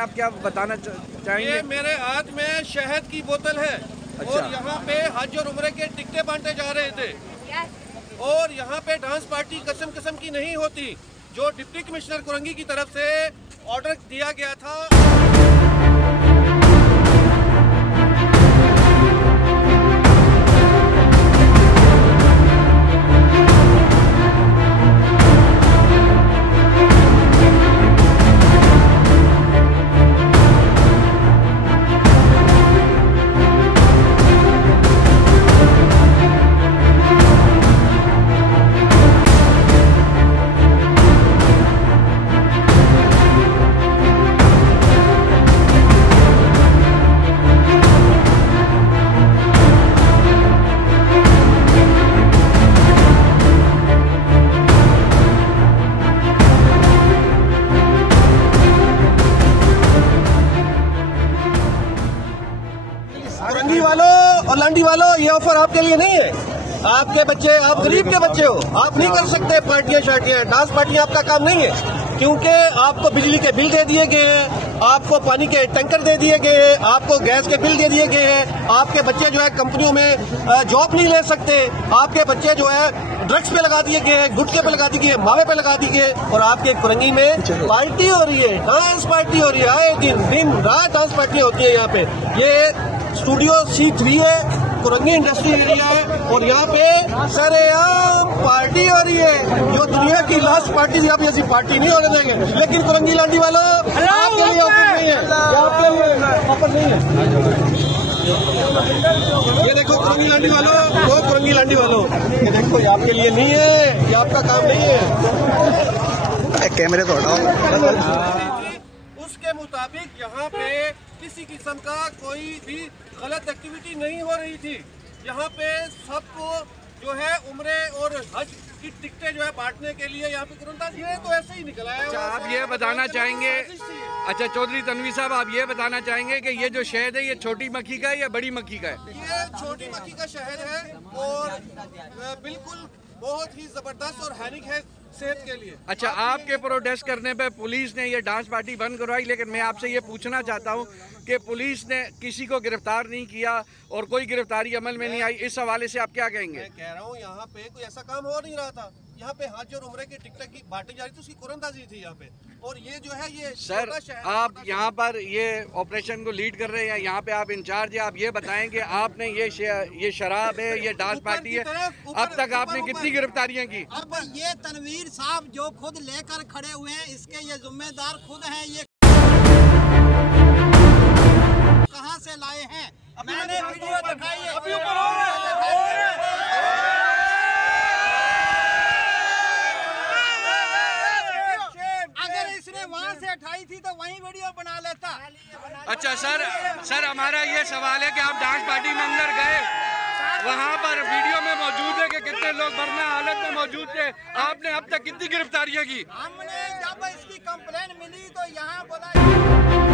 आप क्या बताना चाहेंगे? ये मेरे हाथ में शहद की बोतल है। अच्छा। और यहाँ पे हज और उम्रे के टिकटें बांटे जा रहे थे और यहाँ पे डांस पार्टी किस्म की नहीं होती, जो डिप्टी कमिश्नर कुरंगी की तरफ से ऑर्डर दिया गया था। कुरंगी वालों और लांडी वालों, ये ऑफर आपके लिए नहीं है। आपके बच्चे, आप गरीब के बच्चे हो, आप नहीं कर सकते पार्टियां शार्टियां, डांस पार्टियां आपका काम नहीं है, क्योंकि आपको बिजली के बिल दे दिए गए हैं, आपको पानी के टैंकर दे दिए गए हैं, आपको गैस के बिल दे दिए गए हैं। आपके बच्चे जो है कंपनियों में जॉब नहीं ले सकते, आपके बच्चे जो है ड्रग्स पे लगा दिए गए, गुटखे पे लगा दिए गए, मावे पे लगा दिए गए, और आपके कुरंगी में पार्टी हो रही है, डांस पार्टी हो रही है। आए दिन रात डांस पार्टी होती है यहाँ पे। ये स्टूडियो C3 है, कुरंगी इंडस्ट्री एरिया है, और यहाँ पे सरेआम पार्टी हो रही है, जो दुनिया की लास्ट पार्टी, यहाँ पे ऐसी पार्टी नहीं होने देंगे। लेकिन कुरंगी लांडी वालों, आपके लिए ऑफर नहीं है, आपके लिए ऑफर नहीं है। ये देखो कुरंगी लांडी वालों, वो कुरंगी लांडी वालों, ये देखो, ये आपके लिए नहीं है, ये आपका काम नहीं है। कैमरे को हटाओ। उसके मुताबिक यहाँ पे किसी किस्म का कोई भी गलत एक्टिविटी नहीं हो रही थी। यहाँ पे सबको जो है उम्रे और हज की टिकटें जो है बांटने के लिए यहाँ पे कुरंदाज ये तो ऐसे ही निकला है। अच्छा, आप ये बताना चाहेंगे, अच्छा चौधरी तनवीर साहब, आप ये बताना चाहेंगे कि ये जो शहद है ये छोटी मक्खी का है या बड़ी मक्खी का है? ये छोटी मक्खी का शहद है और बिल्कुल बहुत ही जबरदस्त और हानिक है सेहत के लिए। अच्छा, आपके प्रोटेस्ट करने पे पुलिस ने ये डांस पार्टी बंद करवाई, लेकिन मैं आपसे ये पूछना चाहता हूँ कि पुलिस ने किसी को गिरफ्तार नहीं किया और कोई गिरफ्तारी अमल में नहीं आई, इस हवाले से आप क्या कहेंगे? मैं कह रहा हूँ यहाँ पे कोई ऐसा काम हो नहीं रहा था। यहाँ पे हज और उम्रे के टिकट की बांटी जा रही थी, उसकी कुरंदाजी थी यहाँ पे। और ये जो है ये सर, आप यहाँ पर ये ऑपरेशन को लीड कर रहे हैं, यहाँ पे आप इंचार्ज हैं, आप ये बताएं कि आपने ये शराब है, ये डांस पार्टी है, अब तक आपने कितनी गिरफ्तारियां की? अब ये तनवीर साहब जो खुद लेकर खड़े हुए हैं, इसके ये जिम्मेदार खुद हैं। ये कहां से लाए हैं? मैंने वीडियो दिखाई है। अगर इसने वहां से उठाई थी तो वहीं वीडियो बना लेता। अच्छा सर, हमारा ये सवाल है कि आप डांस पार्टी में अंदर गए, वहाँ पर वीडियो में मौजूद है कि कितने लोग वरना हालत में मौजूद थे, आपने अब तक कितनी गिरफ्तारियां की? हमने जब इसकी कंप्लेन मिली तो यहाँ बोला